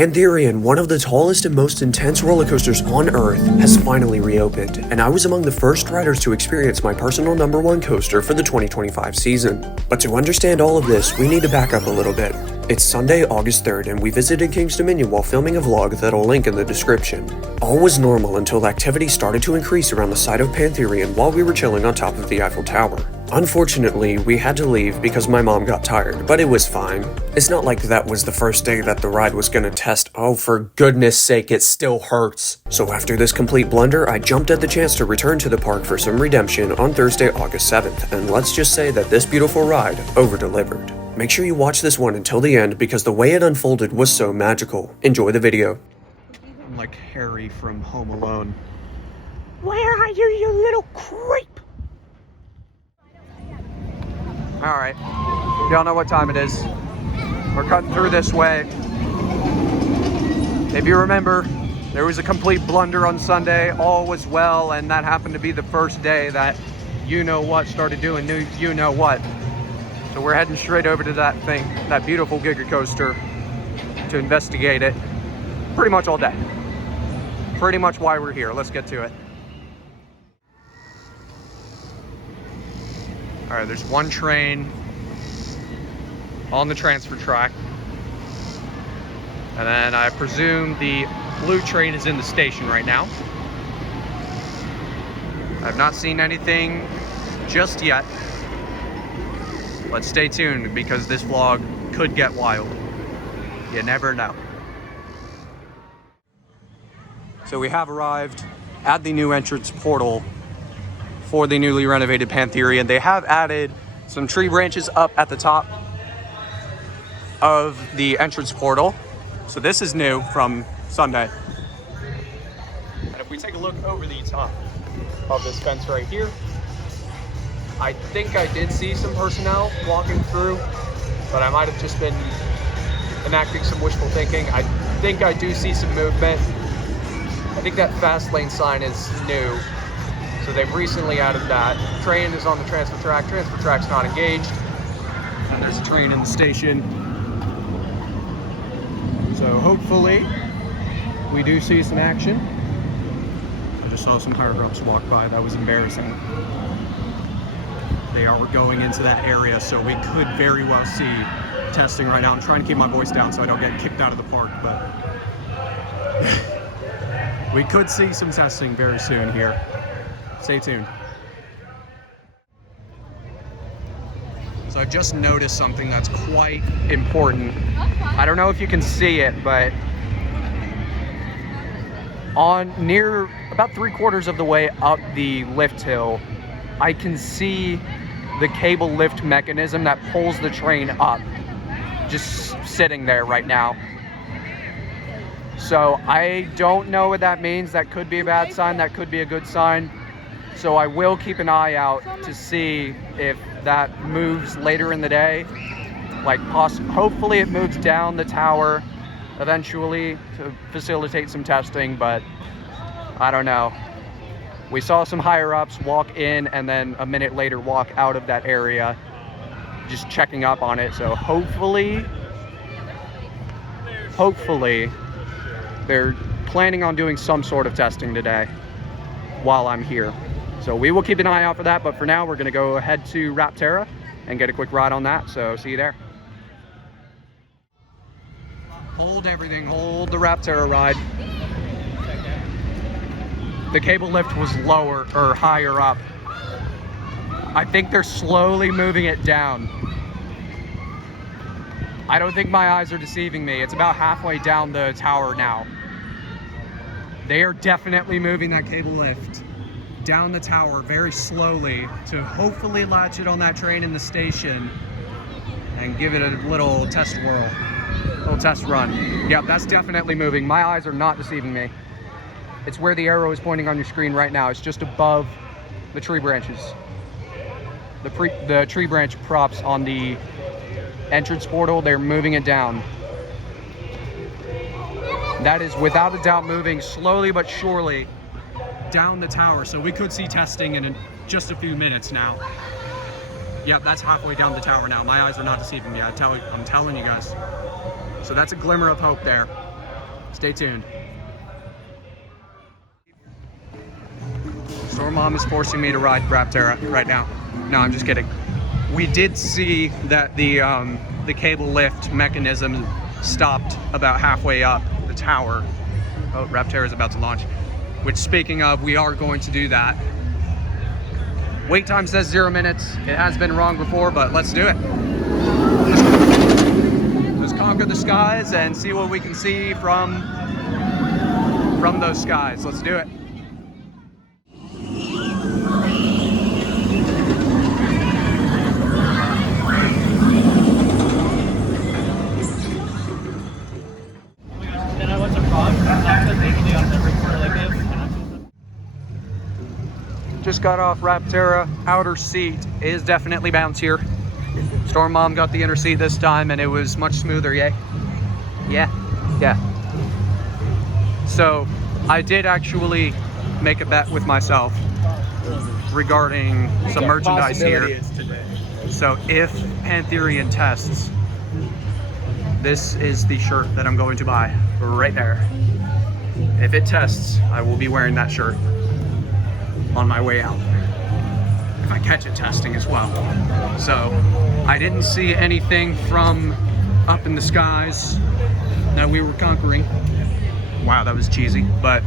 Pantherian, one of the tallest and most intense roller coasters on Earth, has finally reopened, and I was among the first riders to experience my personal #1 coaster for the 2025 season. But to understand all of this, we need to back up a little bit. It's Sunday, August 3rd, and we visited King's Dominion while filming a vlog that I'll link in the description. All was normal until activity started to increase around the side of Pantherian while we were chilling on top of the Eiffel Tower. Unfortunately, we had to leave because my mom got tired, but it was fine. It's not like that was the first day that the ride was gonna test. Oh, for goodness sake, it still hurts. So after this complete blunder, I jumped at the chance to return to the park for some redemption on Thursday, August 7th, and let's just say that this beautiful ride over-delivered. Make sure you watch this one until the end because the way it unfolded was so magical. Enjoy the video. I'm like Harry from Home Alone. Where are you, you little creep? Alright, y'all know what time it is. We're cutting through this way. If you remember, there was a complete blunder on Sunday, all was well, and that happened to be the first day that you-know-what started doing you-know-what. So we're heading straight over to that thing, that beautiful Giga Coaster, to investigate it pretty much all day. Pretty much why we're here. Let's get to it. All right, there's one train on the transfer track. And then I presume the blue train is in the station right now. I've not seen anything just yet. But stay tuned because this vlog could get wild. You never know. So we have arrived at the new entrance portal for the newly renovated Pantherian. They have added some tree branches up at the top of the entrance portal. So this is new from Sunday. And if we take a look over the top of this fence right here, I think I did see some personnel walking through, but I might have just been enacting some wishful thinking. I think I do see some movement. I think that fast lane sign is new. So they've recently added that. Train is on the transfer track. Transfer track's not engaged. And there's a train in the station. So hopefully we do see some action. I just saw some higher ups walk by. That was embarrassing. They are going into that area, so we could very well see testing right now. I'm trying to keep my voice down so I don't get kicked out of the park, but we could see some testing very soon here. Stay tuned. So I've just noticed something that's quite important. I don't know if you can see it, but on near about 3/4 of the way up the lift hill, I can see the cable lift mechanism that pulls the train up, just sitting there right now. So I don't know what that means. That could be a bad sign, that could be a good sign. So I will keep an eye out to see if that moves later in the day. Like hopefully it moves down the tower eventually to facilitate some testing, but I don't know. We saw some higher ups walk in and then a minute later walk out of that area, just checking up on it. So hopefully they're planning on doing some sort of testing today while I'm here. So we will keep an eye out for that, but for now we're gonna go ahead to Rapterra and get a quick ride on that, so see you there. Hold everything, hold the Rapterra ride. The cable lift was lower, or higher up. I think they're slowly moving it down. I don't think my eyes are deceiving me. It's about halfway down the tower now. They are definitely moving that cable lift down the tower very slowly to hopefully latch it on that train in the station and give it a little test whirl, little test run. Yeah, that's definitely moving. My eyes are not deceiving me. It's where the arrow is pointing on your screen right now. It's just above the tree branches. The tree branch props on the entrance portal, they're moving it down. That is without a doubt moving slowly but surely down the tower, so we could see testing in just a few minutes now. Yep, that's halfway down the tower now. My eyes are not deceiving me. I'm telling you guys. So that's a glimmer of hope there. Stay tuned. Storm Mom is forcing me to ride Rapterra right now. No, I'm just kidding. We did see that the cable lift mechanism stopped about halfway up the tower. Oh, Rapterra is about to launch. Which, speaking of, we are going to do that. Wait time says 0 minutes. It has been wrong before, but let's do it. Let's conquer the skies and see what we can see from those skies. Let's do it. Just got off Rapterra. Outer seat is definitely bouncier. Storm Mom got the inner seat this time and it was much smoother, yay? Yeah. So I did actually make a bet with myself regarding some merchandise here. So if Pantherian tests, this is the shirt that I'm going to buy right there. If it tests, I will be wearing that shirt on my way out, if I catch it testing as well. So I didn't see anything from up in the skies that we were conquering. Wow, that was cheesy, but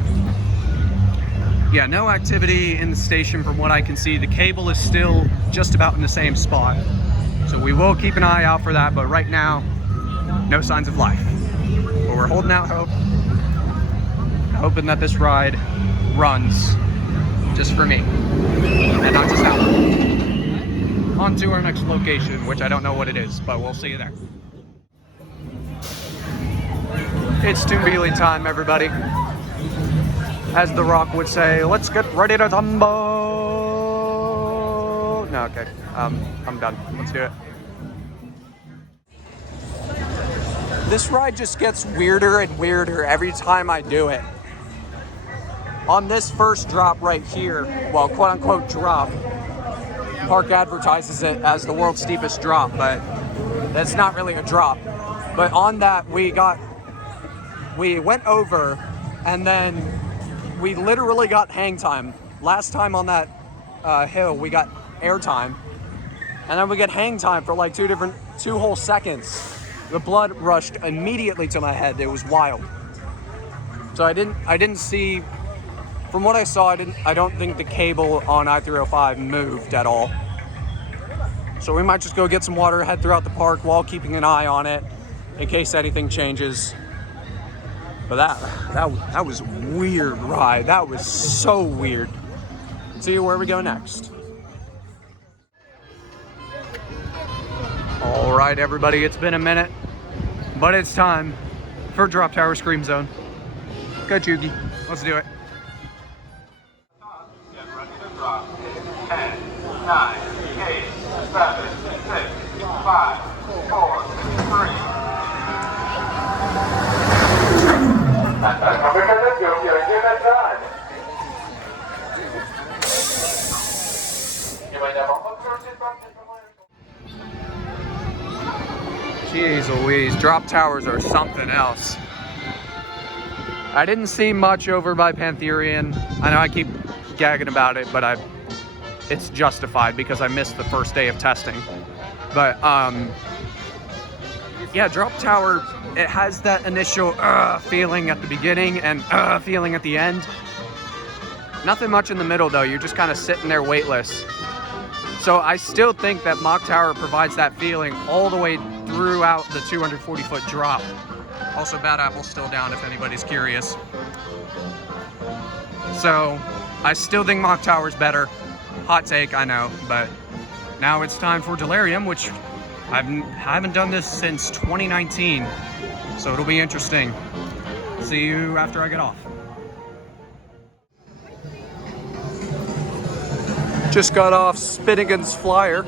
yeah, no activity in the station from what I can see. The cable is still just about in the same spot, so we will keep an eye out for that, but right now, no signs of life. But we're holding out hope, hoping that this ride runs just for me, and not just out. On to our next location, which I don't know what it is, but we'll see you there. It's Tumbili time, everybody. As The Rock would say, let's get ready to tumble. No, okay, I'm done. Let's do it. This ride just gets weirder and weirder every time I do it. On this first drop right here, well, quote unquote drop, park advertises it as the world's steepest drop, but that's not really a drop. But on that, we went over, and then we literally got hang time. Last time on that hill, we got air time, and then we get hang time for like two whole seconds. The blood rushed immediately to my head. It was wild. So I didn't see. From what I saw, I don't think the cable on I-305 moved at all. So we might just go get some water, head throughout the park while keeping an eye on it in case anything changes. But that was a weird ride. That was so weird. See where we go next. All right, everybody, it's been a minute, but it's time for Drop Tower Scream Zone. Go Chugi, let's do it. 10, 9, 8, 7, 6, 5, 4, 3. Jeez Louise, drop towers are something else. I didn't see much over by Pantherian. I know I keep gagging about it, but it's justified because I missed the first day of testing. But yeah, drop tower, it has that initial feeling at the beginning and feeling at the end. Nothing much in the middle though, you're just kind of sitting there weightless. So I still think that Mock Tower provides that feeling all the way throughout the 240-foot drop. Also, Bad Apple's still down if anybody's curious. So I still think Mock Tower's better. Hot take, I know, but now it's time for Delirium, which I haven't done this since 2019, so it'll be interesting. See you after I get off. Just got off Finnegan's Flyer.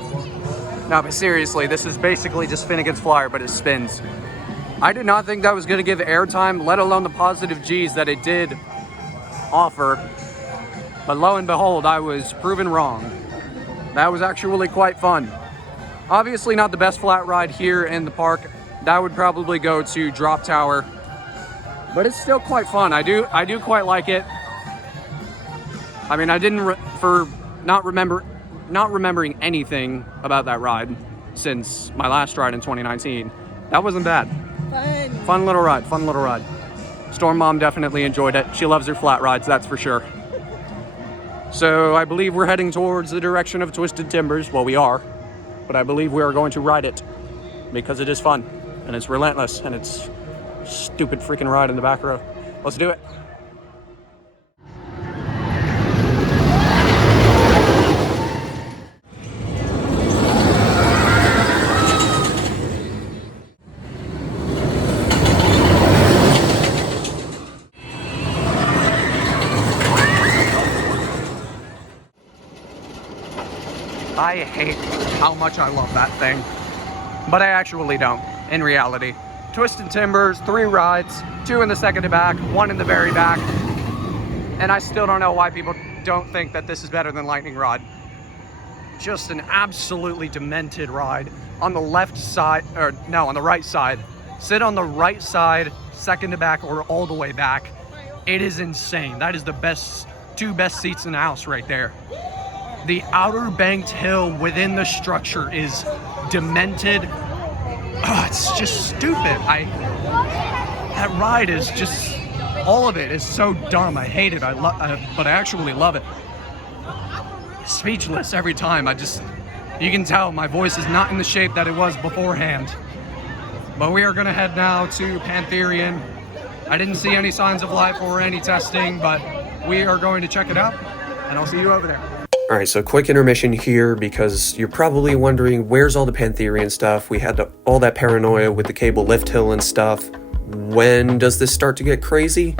No, but seriously, this is basically just Finnegan's Flyer, but it spins. I did not think that was going to give airtime, let alone the positive G's that it did offer. But lo and behold, I was proven wrong. That was actually quite fun. Obviously not the best flat ride here in the park. That would probably go to Drop Tower. but it's still quite fun. I do quite like it. I mean, I didn't for not remembering anything about that ride since my last ride in 2019. That wasn't bad. Fun little ride, fun little ride. Storm Mom definitely enjoyed it. She loves her flat rides, that's for sure. So I believe we're heading towards the direction of Twisted Timbers. Well, we are, but I believe we are going to ride it because it is fun and it's relentless and it's a stupid freaking ride in the back row. Let's do it. I hate how much I love that thing, but I actually don't, in reality. Twisted Timbers, 3 rides, 2 in the second to back, 1 in the very back, and I still don't know why people don't think that this is better than Lightning Rod. Just an absolutely demented ride. On the left side, or no, on the right side. Sit on the right side, second to back, or all the way back. It is insane. That is the best, 2 best seats in the house right there. The outer banked hill within the structure is demented. It's just stupid. That ride is just, all of it is so dumb. I hate it. But I actually love it. Speechless every time. You can tell my voice is not in the shape that it was beforehand. But we are gonna head now to Pantherian. I didn't see any signs of life or any testing, but we are going to check it out, and I'll see you over there. Alright, so quick intermission here because you're probably wondering where's all the Pantherian stuff? We had all that paranoia with the cable lift hill and stuff. When does this start to get crazy?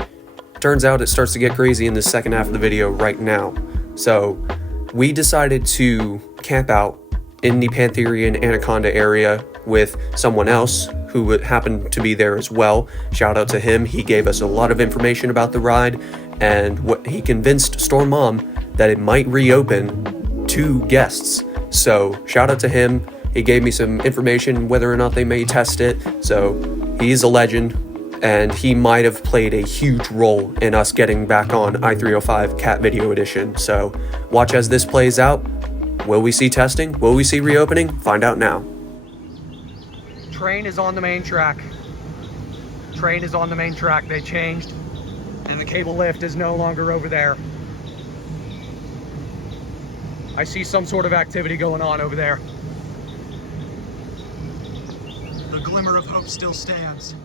Turns out it starts to get crazy in the second half of the video right now. So we decided to camp out in the Pantherian Anaconda area with someone else who happened to be there as well. Shout out to him. He gave us a lot of information about the ride, and he convinced Storm Mom that it might reopen to guests. So shout out to him. He gave me some information whether or not they may test it. So he's a legend, and he might have played a huge role in us getting back on I-305 Cat Video Edition. So watch as this plays out. Will we see testing? Will we see reopening? Find out now. Train is on the main track. Train is on the main track. They changed, and the cable lift is no longer over there. I see some sort of activity going on over there. The glimmer of hope still stands.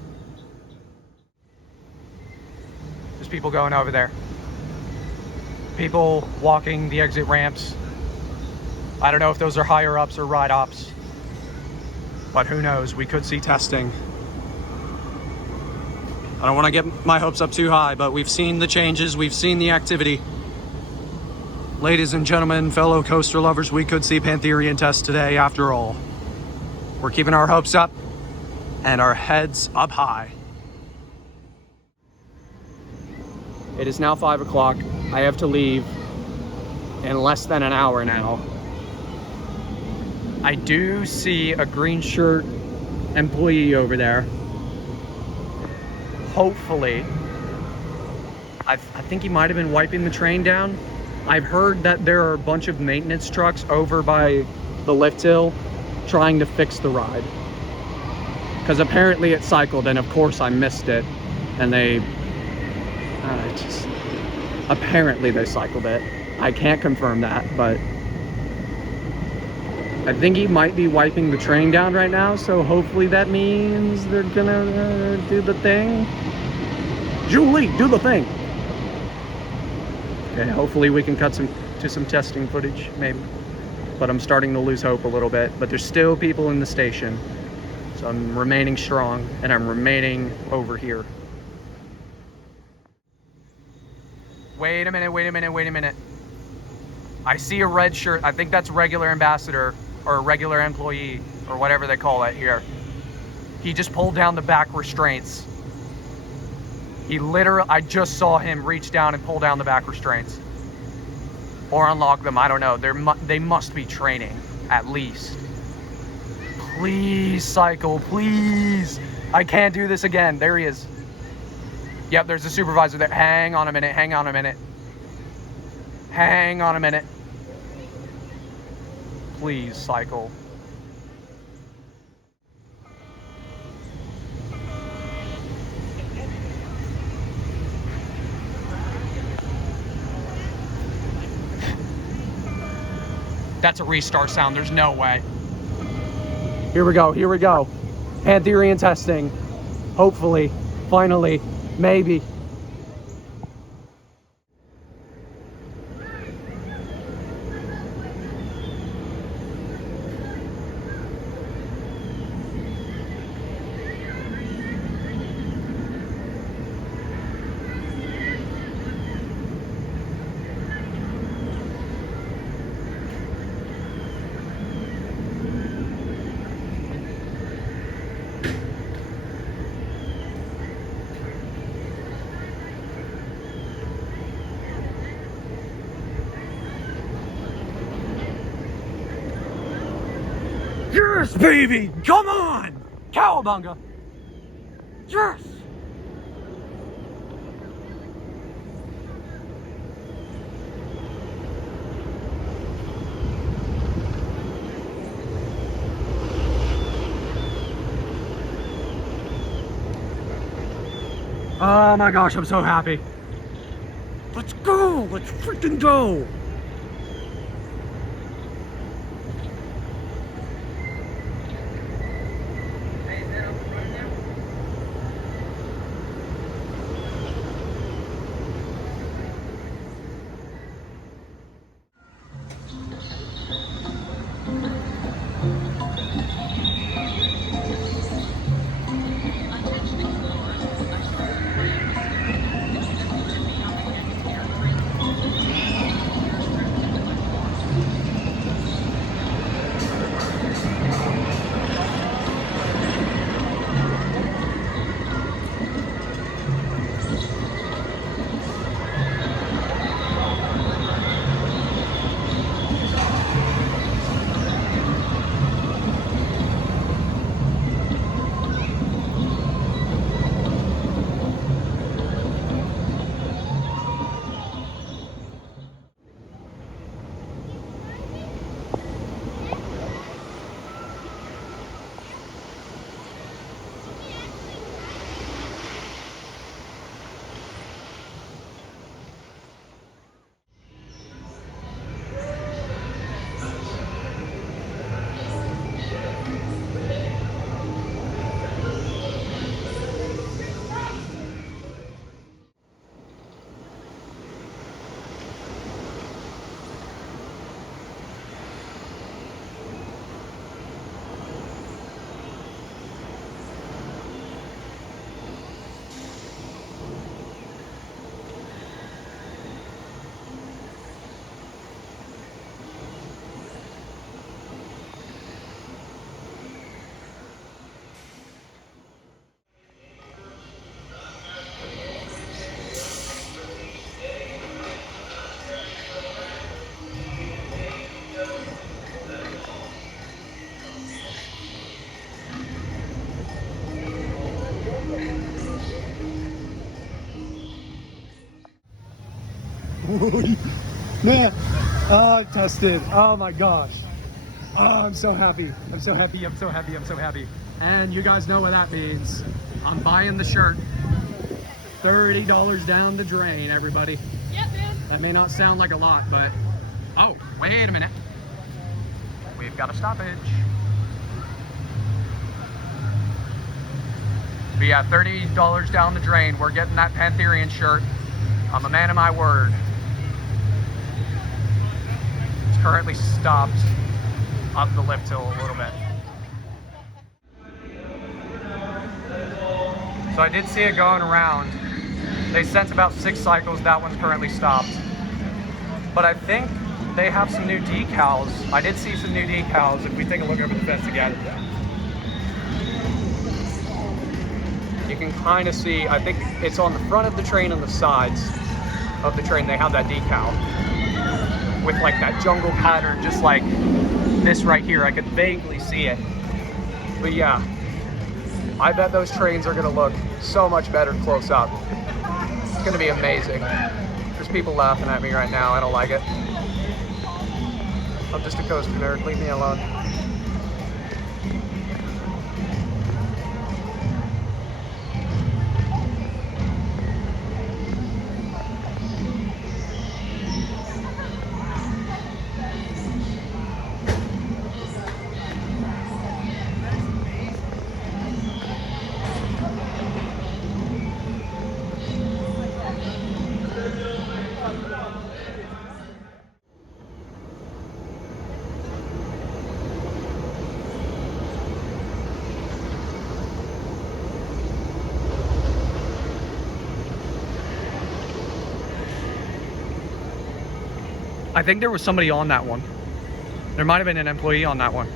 There's people going over there. People walking the exit ramps. I don't know if those are higher ups or ride ops, but who knows? We could see testing. I don't want to get my hopes up too high, but we've seen the changes, we've seen the activity. Ladies and gentlemen, fellow coaster lovers, we could see Pantherian test today after all. We're keeping our hopes up and our heads up high. It is now 5 o'clock. I have to leave in less than an hour now. I do see a green shirt employee over there. Hopefully. I think he might have been wiping the train down. I've heard that there are a bunch of maintenance trucks over by the lift hill trying to fix the ride. Because apparently it cycled, and of course I missed it. And apparently they cycled it. I can't confirm that, but I think he might be wiping the train down right now, so hopefully that means they're gonna do the thing. Julie, do the thing! Okay, hopefully we can cut to some testing footage, maybe. But I'm starting to lose hope a little bit. But there's still people in the station. So I'm remaining strong, and I'm remaining over here. Wait a minute. I see a red shirt. I think that's regular ambassador, or a regular employee, or whatever they call it here. He just pulled down the back restraints. He literally, I just saw him reach down and pull down the back restraints. Or unlock them, I don't know. They must be training, at least. Please, cycle, please. I can't do this again. There he is. Yep, there's a supervisor there. Hang on a minute, hang on a minute. Hang on a minute. Please cycle. That's a restart sound, there's no way. Here we go, here we go. Pantherian testing. Hopefully, finally, maybe. Yes, baby! Come on! Cowabunga! Yes! Oh my gosh, I'm so happy. Let's go! Let's freaking go! Man, I tested. Oh my gosh. Oh, I'm so happy. I'm so happy. I'm so happy. I'm so happy. And you guys know what that means. I'm buying the shirt. $30 down the drain, everybody. Yep, man. That may not sound like a lot, but... Oh, wait a minute. We've got a stoppage. But yeah, $30 down the drain. We're getting that Pantherian shirt. I'm a man of my word. It's currently stopped up the lift hill a little bit. So I did see it going around. They sent about 6 cycles. That one's currently stopped. But I think they have some new decals. I did see some new decals if we take a look over the fence again. You can kind of see, I think it's on the front of the train and the sides of the train. They have that decal with like that jungle pattern, just like this right here. I could vaguely see it. But yeah, I bet those trains are gonna look so much better close up. It's gonna be amazing. There's people laughing at me right now. I don't like it. I'm just a coaster nerd. Leave me alone. I think there was somebody on that one. There might have been an employee on that one.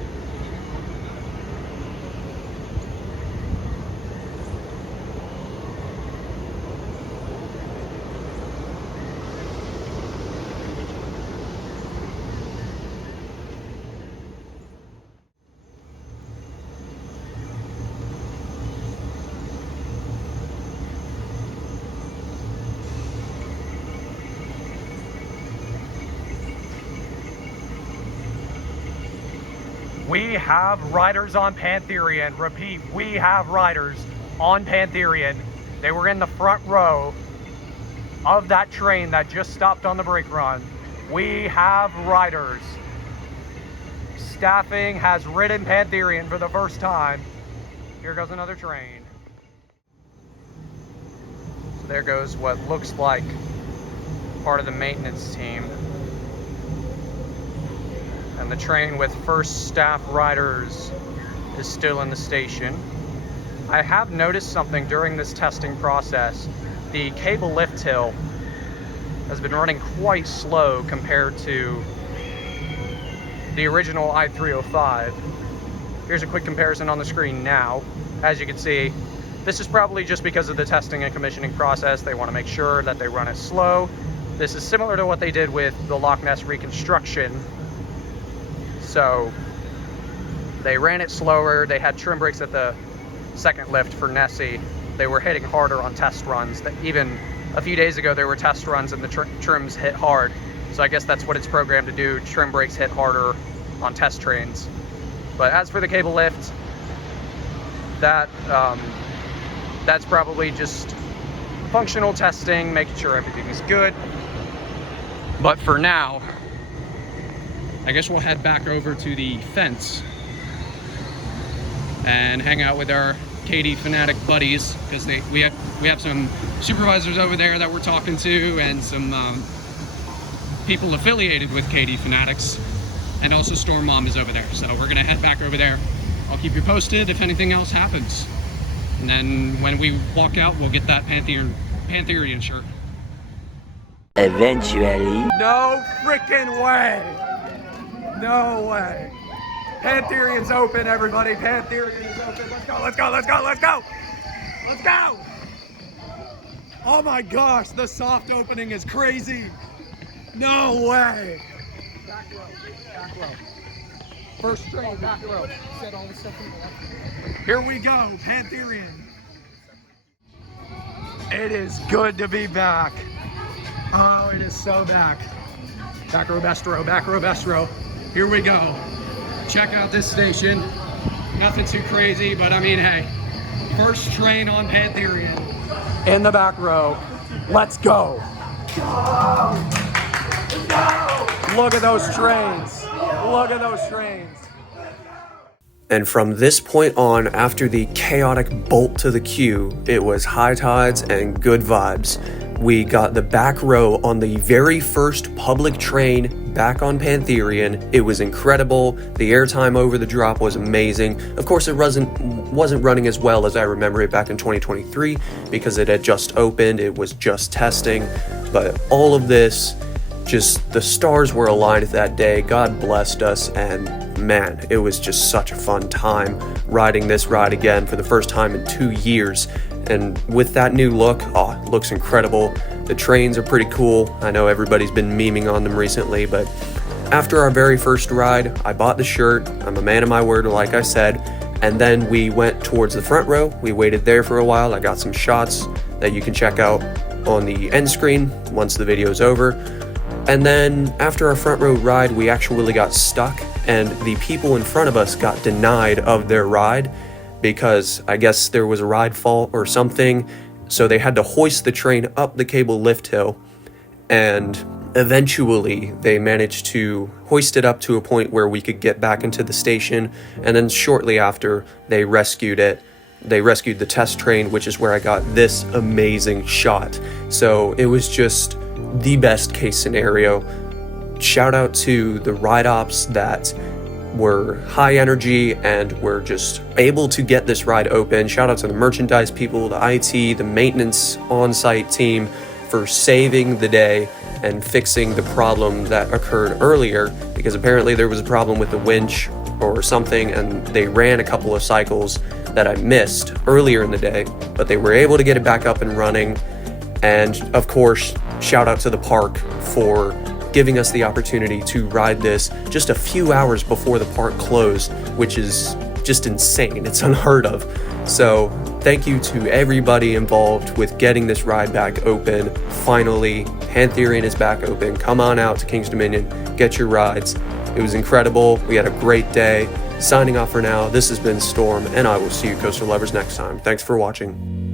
We have riders on Pantherian. Repeat, we have riders on Pantherian. They were in the front row of that train that just stopped on the brake run. We have riders. Staffing has ridden Pantherian for the first time. Here goes another train. So there goes what looks like part of the maintenance team. And the train with first staff riders is still in the station. I have noticed something during this testing process. The cable lift hill has been running quite slow compared to the original I-305. Here's a quick comparison on the screen now. As you can see, this is probably just because of the testing and commissioning process. They want to make sure that they run it slow. This is similar to what they did with the Loch Ness reconstruction. So they ran it slower. They had trim brakes at the second lift for Nessie. They were hitting harder on test runs. Even a few days ago, there were test runs and the trims hit hard. So I guess that's what it's programmed to do. Trim brakes hit harder on test trains. But as for the cable lift, that's probably just functional testing, making sure everything is good. But for now, I guess we'll head back over to the fence and hang out with our KD Fanatic buddies, because we have some supervisors over there that we're talking to, and some people affiliated with KD Fanatics, and also Storm Mom is over there. So we're gonna head back over there. I'll keep you posted if anything else happens. And then when we walk out, we'll get that Pantherian shirt. Eventually. No freaking way! No way. Pantherian's open, everybody. Pantherian is open. Let's go, let's go, let's go, let's go! Let's go! Oh my gosh, the soft opening is crazy. No way. Back row, back row. First train, back row. Here we go, Pantherian. It is good to be back. Oh, it is so back. Back row, best row, back row, best row. Here we go. Check out this station. Nothing too crazy, but I mean, hey, first train on Pantherian. In the back row. Let's go. Look at those trains. Look at those trains. And from this point on, after the chaotic bolt to the queue, it was high tides and good vibes. We got the back row on the very first public train back on Pantherian. It was incredible. The airtime over the drop was amazing. Of course, it wasn't running as well as I remember it back in 2023 because it had just opened. It was just testing. But all of this, just the stars were aligned that day. God blessed us, and man, it was just such a fun time riding this ride again for the first time in 2 years. And with that new look, it looks incredible. The trains are pretty cool. I know everybody's been memeing on them recently, but after our very first ride, I bought the shirt. I'm a man of my word, like I said. And then we went towards the front row. We waited there for a while. I got some shots. that you can check out on the end screen once the video is over. And then after our front row ride, we actually got stuck, and the people in front of us got denied of their ride because I guess there was a ride fault or something. So they had to hoist the train up the cable lift hill, and eventually they managed to hoist it up to a point where we could get back into the station. And then shortly after, they rescued it. They rescued the test train, which is where I got this amazing shot. So it was just the best case scenario. Shout out to the ride ops that were high energy and were just able to get this ride open. Shout out to the merchandise people, the IT, the maintenance on-site team for saving the day and fixing the problem that occurred earlier, because apparently there was a problem with the winch or something, and they ran a couple of cycles that I missed earlier in the day, but they were able to get it back up and running. And of course, shout out to the park for giving us the opportunity to ride this just a few hours before the park closed, which is just insane. It's unheard of. So thank you to everybody involved with getting this ride back open. Finally, Pantherian is back open. Come on out to King's Dominion, get your rides. It was incredible. We had a great day. Signing off for now, this has been Storm, and I will see you coaster lovers next time. Thanks for watching.